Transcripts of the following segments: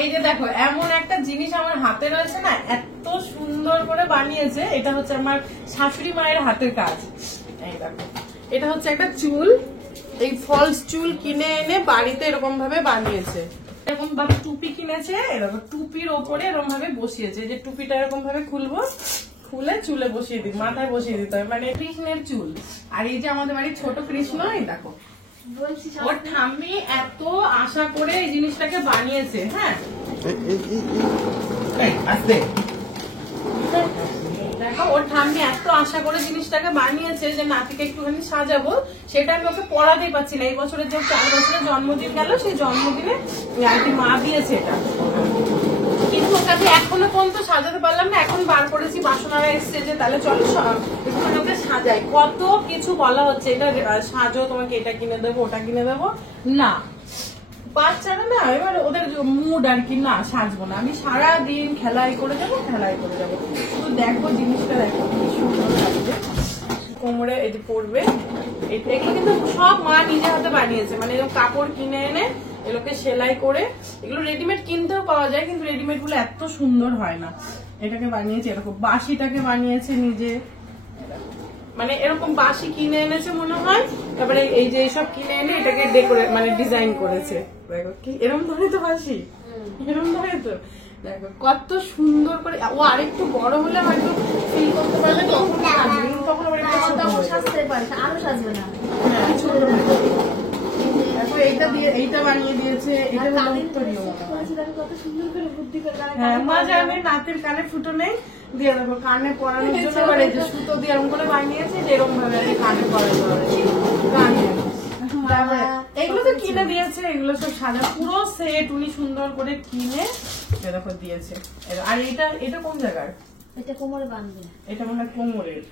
এই যে দেখো এমন একটা জিনিস আমার হাতে রয়েছে না, এত সুন্দর করে বানিয়েছে। এটা হচ্ছে আমার শাশুড়ি মায়ের হাতের কাজ। এই দেখো, এটা হচ্ছে একটা চুল, এই ফলস চুল কিনে এনে বাড়িতে এরকম ভাবে বানিয়েছে। এরকম ভাবে টুপি কিনেছে, এরকম টুপির ওপরে এরকম ভাবে বসিয়েছে। যে টুপিটা এরকম ভাবে খুলবো, খুলে চুলে বসিয়ে দিই, মাথায় বসিয়ে দিতে হবে, মানে কৃষ্ণের চুল। আর এই যে আমাদের বাড়ির ছোট কৃষ্ণ, এই দেখো ওর ঠাম্মি এত আশা করে এই জিনিসটাকে বানিয়েছে। হ্যাঁ দেখো, ওর ঠাম্মি এত আশা করে জিনিসটাকে বানিয়েছে যে নাতিকে একটুখানি সাজাবো, সেটা আমি ওকে পড়াতেই পারছি না। এই বছরের যে 4 বছরের জন্মদিন গেল, সেই জন্মদিনে আর কি মা দিয়েছে এটা, কিন্তু ওটাকে এখনো পর্যন্ত সাজাতে পারলাম না। এখন বার করেছি, বাসনারা এসছে যে তাহলে চলো একটুখানি সাজাই। কত কিছু বলা হচ্ছে, এটা সাজো, তোমাকে এটা কিনে দেবো, ওটা কিনে দেবো। না, বাচ্চারা না এবার ওদের মুড আর কি, না সাজবো না, আমি সারাদিন খেলাই করে যাবো, খেলাই করে যাবো। শুধু দেখো জিনিসটা, দেখো কি সুন্দর লাগছে। কোমরে এটি পড়বে, এগুলো কিন্তু সব মা নিজে হাতে বানিয়েছে। মানে এরকম কাপড় কিনে এনে এগুলোকে সেলাই করে, এগুলো রেডিমেড কিনতেও পাওয়া যায়, কিন্তু রেডিমেড গুলো এত সুন্দর হয় না। এটাকে বানিয়েছে এরকম, বাঁশিটাকে বানিয়েছে নিজে, মানে এরকম বাঁশি কিনে এনেছে মনে হয়। তারপরে এই যে এইসব কিনে এনে এটাকে ডেকোরেট মানে ডিজাইন করেছে। দেখো কি এরকম ধরে তো বাঁশি, এরকম ধরে তো দেখো কত সুন্দর করে। ও আরেকটু বড় হলে হয়তো ফিল করতে পারবে, তখন সাজবে, তখন সাজতে পারে, আরো সাজবে না। এইটা দিয়ে এইটা বানিয়ে দিয়েছে, এটা হ্যাঁ মা জানে। নাতের কানে ফুটো নেই, দিয়ে দেবো কানে পরানোর জন্য। এবার এই যে সুতো দিয়ে এরকম করে বানিয়েছে, এরকম ভাবে কানে পরানো হবে কানে। এগুলো তো কিনে দিয়েছে, এগুলো সব সাজা পুরো সেট উনি সুন্দর করে কিনে দেখো দিয়েছে। আর এটা এটা কোন জায়গার? এটা কোমরে বাঁধবে, এটা মনে হয় কোমরের।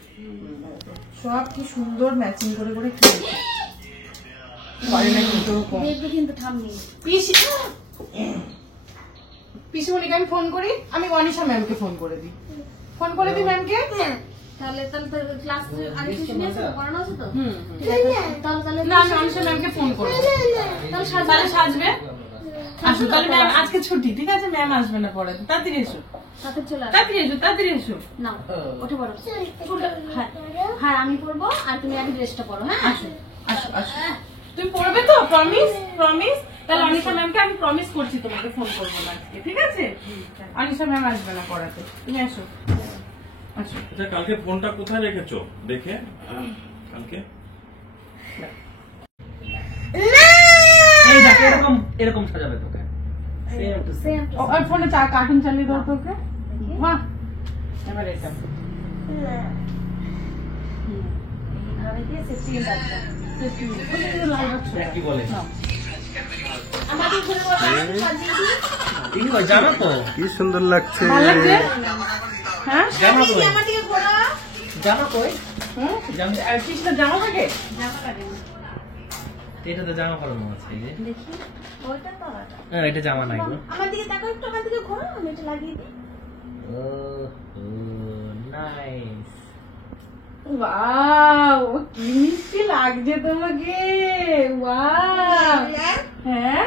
সব কি সুন্দর ম্যাচিং করে করে কিনেছে। পিসিমণিকে আমি ফোন করি, আমি অনিশা ম্যামকে ফোন করে দিই। ফোন করে দিই ম্যামকে। তাহলে ক্লাস আগে শুনে আছে, পড়ানো আছে তো। তাহলে না, আমি অনিশা ম্যামকে ফোন করবো, তাহলে সাজবে। আসো তাহলে ম্যাম আজকে ছুটি, ঠিক আছে? ম্যাম আসবে না পরে, তাড়াতাড়ি এসো, তাড়াতাড়ি এসো, তাড়াতাড়ি এসো। না ওঠে পড়ো। হ্যাঁ আমি পড়বো, আর তুমি আগে ড্রেসটা পড়ো। হ্যাঁ আসো আসো আসো, তুমি পড়বে তো? প্রমিস? প্রমিস? তাহলে অনিশা ম্যামকে আমি প্রমিস করছি তোমাকে ফোন করবো না আজকে, ঠিক আছে? অনিশা ম্যাম আসবে না পড়াতে, তুমি আসো। আচ্ছা কালকে ফোনটা কোথায় রেখেছো দেখে? কালকে এরকম এরকম সাজাবে তোকে, ওর ফোনে কার্টুন চালিয়ে দাও তোকে। হ্যাঁ এবার এটা কি বলে জানো তো কি সুন্দর লাগছে। হ্যাঁ জানো তো, জানো কই জামা থাকে, এটা তো জামা পরানো আছে। দেখি ওইটা তো এটা জামা নাই গো। আমার দিকে তাকাও একটু, আমার দিকে ঘোরো, আমি এটা লাগিয়ে দিই। ও নাইস। ওয়াও কি মিষ্টি লাগছে তোমাকে। ওয়াও হ্যাঁ,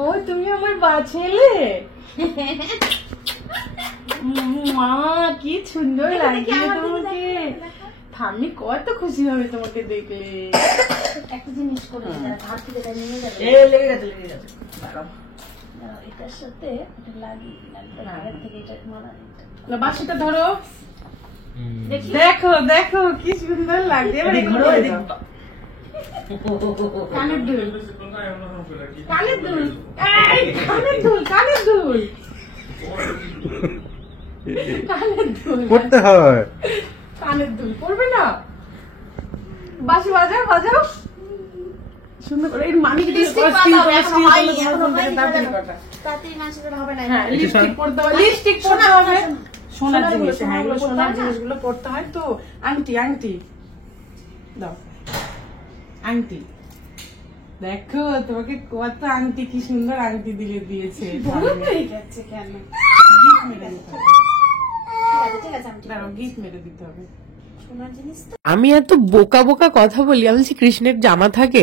ও তুমি আমার ছেলে। মা কি সুন্দর লাগছে তোমাকে। ঠাম্মি কত খুশি হবে তোমাকে দেখলে। একটা জিনিস করে হাত থেকে নিয়ে যাবে, লেগে গেছে লেগে গেছে। এটার সাথে এটা লাগিয়ে আগের থেকে এটা মানা। বাসিটা ধরো, দেখো দেখো কি সুন্দর লাগছে। এবার কানের দুল, কানের দুল, কানের দুল, কানের দুল, কানের দুল পড়তে হয়। কানের দুল পড়বে না? বাঁশি বাজাও বাজাও সুন্দর করে। মানিক লিপস্টিক পড়তে হবে, সোনার জিনিস, হ্যাঁ সোনার জিনিসগুলো পড়তে হয় তো। আংটি আংটি দাও, আংটি দেখো তোমাকে কত আংটি, কি সুন্দর আংটি দিয়েছে। গিফট মেরে দিতে হবে। আমি এত বোকা বোকা কথা বলি, আমি কৃষ্ণের জামা থাকে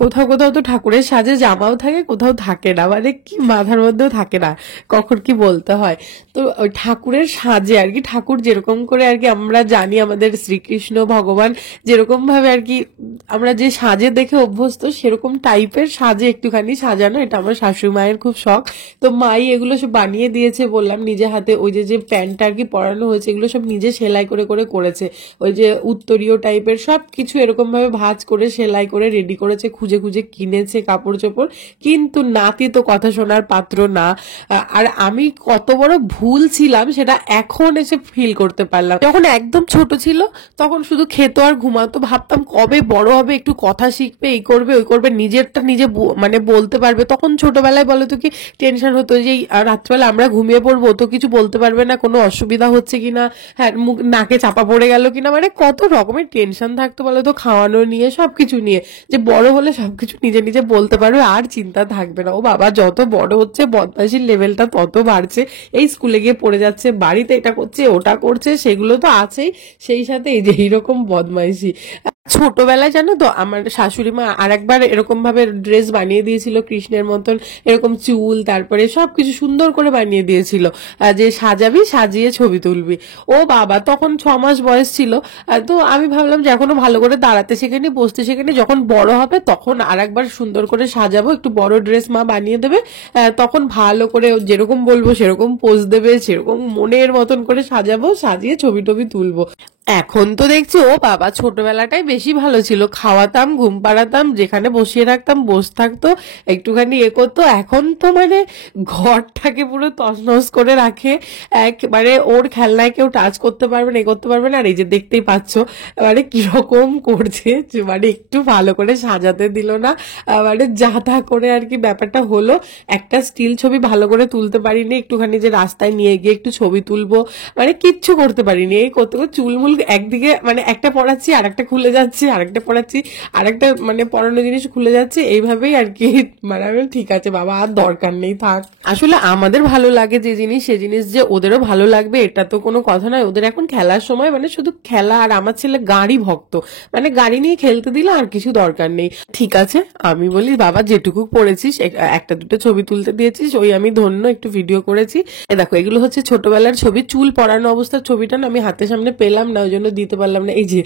কোথাও কোথাও তো ঠাকুরের সাজে জামাও থাকে, কোথাও থাকে না, মানে কি মাথার মধ্যেও থাকে না কখন কি বলতে হয়। তো ওই ঠাকুরের সাজে আর কি, ঠাকুর যেরকম করে আর কি আমরা জানি, আমাদের শ্রীকৃষ্ণ ভগবান যেরকম ভাবে আর কি আমরা যে সাজে দেখে অভ্যস্ত, সেরকম টাইপের সাজে একটুখানি সাজানো, এটা আমার শাশুড়ি মায়ের খুব শখ। তো মাই এগুলো সব বানিয়ে দিয়েছে, বললাম নিজে হাতে। ওই যে প্যান্টটা আর কি পরানো হয়েছে, এগুলো সব নিজে সেলাই করে করে করেছে। ওই যে উত্তরীয় টাইপের সব কিছু এরকম ভাবে ভাঁজ করে সেলাই করে রেডি করেছে, খুঁজে খুঁজে কিনেছে কাপড় চোপড়। কিন্তু নাতি তো কথা শোনার পাত্র না। আর আমি কত বড় ভুল ছিলাম সেটা এখন এসে ফিল করতে পারলাম। যখন একদম ছোট ছিল তখন শুধু খেতো আর ঘুমাতো, ভাবতাম কবে বড় হবে একটু কথা শিখবে, এই করবে ওই করবে, নিজেরটা নিজে মানে বলতে পারবে। তখন ছোটবেলায় বলো তো কি টেনশন হতো যে রাত্রবেলা আমরা ঘুমিয়ে পড়বো তো কিছু বলতে পারবে না, কোনো অসুবিধা হচ্ছে কিনা, হ্যাঁ মুখ নাকে চাপা পড়ে গেল কিনা, মানে কত রকমের টেনশন থাকতো বলো তো, খাওয়ানো নিয়ে সবকিছু নিয়ে। যে বড় হলে সবকিছু নিজে নিজে বলতে পারবে, আর চিন্তা থাকবে না। ও বাবা, যত বড় হচ্ছে বদমাশির লেভেলটা তত বাড়ছে। এই স্কুলে গিয়ে পড়ে যাচ্ছে, বাড়িতে এটা করছে ওটা করছে, সেগুলো তো আছেই, সেই সাথে এই যে এইরকম বদমাইশি। ছোটবেলায় জানো তো আমার শাশুড়ি মা আর একবার এরকম ভাবে ড্রেস বানিয়ে দিয়েছিল কৃষ্ণের মতন, এরকম চুল, তারপরে সবকিছু সুন্দর করে বানিয়ে দিয়েছিল, যে সাজাবি সাজিয়ে ছবি তুলবি। ও বাবা, তখন 6 মাস বয়স ছিল। তো আমি ভাবলাম যে এখনো ভালো করে দাঁড়াতে শেখেনি, বসতে শেখেনি, যখন বড় হবে তখন আর একবার সুন্দর করে সাজাবো, একটু বড় ড্রেস মা বানিয়ে দেবে, তখন ভালো করে যেরকম বলবো সেরকম পোজ দেবে, সেরকম মনের মতন করে সাজাবো, সাজিয়ে ছবি টবি তুলবো। এখন তো দেখছি ও বাবা, ছোটবেলাটাই বেশি ভালো ছিল, খাওয়াতাম, ঘুম পাড়াতাম, যেখানে বসিয়ে রাখতাম বস থাকতো, একটুখানি করতো। এখন তো মানে ঘরটাকে পুরো তছনছ করে রাখে, মানে ওর খেলনায় কেউ টাচ করতে পারবে না, করতে পারবে না। আর এই যে দেখতেই পাচ্ছ মানে কিরকম করছে, মানে একটু ভালো করে সাজাতে দিল না, মানে যা তা করে আর কি ব্যাপারটা হলো। একটা স্টিল ছবি ভালো করে তুলতে পারিনি, একটুখানি যে রাস্তায় নিয়ে গিয়ে একটু ছবি তুলবো, মানে কিচ্ছু করতে পারিনি। এই করতে করতে চুলমুল একদিকে মানে একটা পড়াচ্ছি আর একটা খুলে যাচ্ছে, আরেকটা পড়াচ্ছি আর একটা মানে পড়ানো জিনিস খুলে যাচ্ছে, এইভাবেই আর কি। মানে আমি ঠিক আছে বাবা, আর দরকার নেই, থাক। আসলে আমাদের ভালো লাগে যে জিনিস, সে জিনিস যে ওদেরও ভালো লাগবে এটা তো কোনো কথা নয়। ওদের এখন খেলার সময়, মানে শুধু খেলা। আর আমার ছেলে গাড়ি ভক্ত, মানে গাড়ি নিয়ে খেলতে দিলে আর কিছু দরকার নেই। ঠিক আছে, আমি বলি বাবা যেটুকু পড়েছিস, একটা দুটো ছবি তুলতে দিয়েছিস, ওই আমি ধন্য, একটু ভিডিও করেছি। দেখো এগুলো হচ্ছে ছোটবেলার ছবি, চুল পড়ানো অবস্থার ছবিটা না আমি হাতের সামনে পেলাম না, ওই জন্য দিতে পারলাম না। এই যে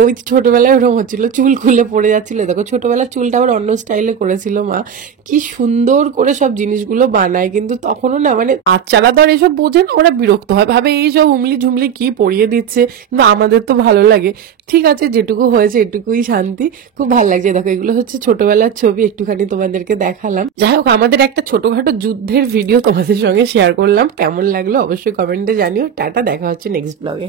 ওই ছোটবেলায় ওরকম হচ্ছিল, চুল খুলে পড়ে যাচ্ছিল। দেখো ছোটবেলার চুলটা আবার অন্য স্টাইলে করেছিল মা, কি সুন্দর করে সব জিনিসগুলো বানায়। কিন্তু তখনও না মানে বাচ্চারা তো আর এসব বোঝে না, ওরা বিরক্ত হয়, ভাবে এইসব উমলি ঝুমলি কি পড়িয়ে দিচ্ছে, কিন্তু আমাদের তো ভালো লাগে। ঠিক আছে, যেটুকু হয়েছে এটুকুই শান্তি, খুব ভালো লাগছে। দেখো এগুলো হচ্ছে ছোটবেলার ছবি, একটুখানি তোমাদেরকে দেখালাম। যাই হোক, আমাদের একটা ছোটখাটো যুদ্ধের ভিডিও তোমাদের সঙ্গে শেয়ার করলাম, কেমন লাগলো অবশ্যই কমেন্টে জানিও। টাটা, দেখা হচ্ছে নেক্সট ব্লগে।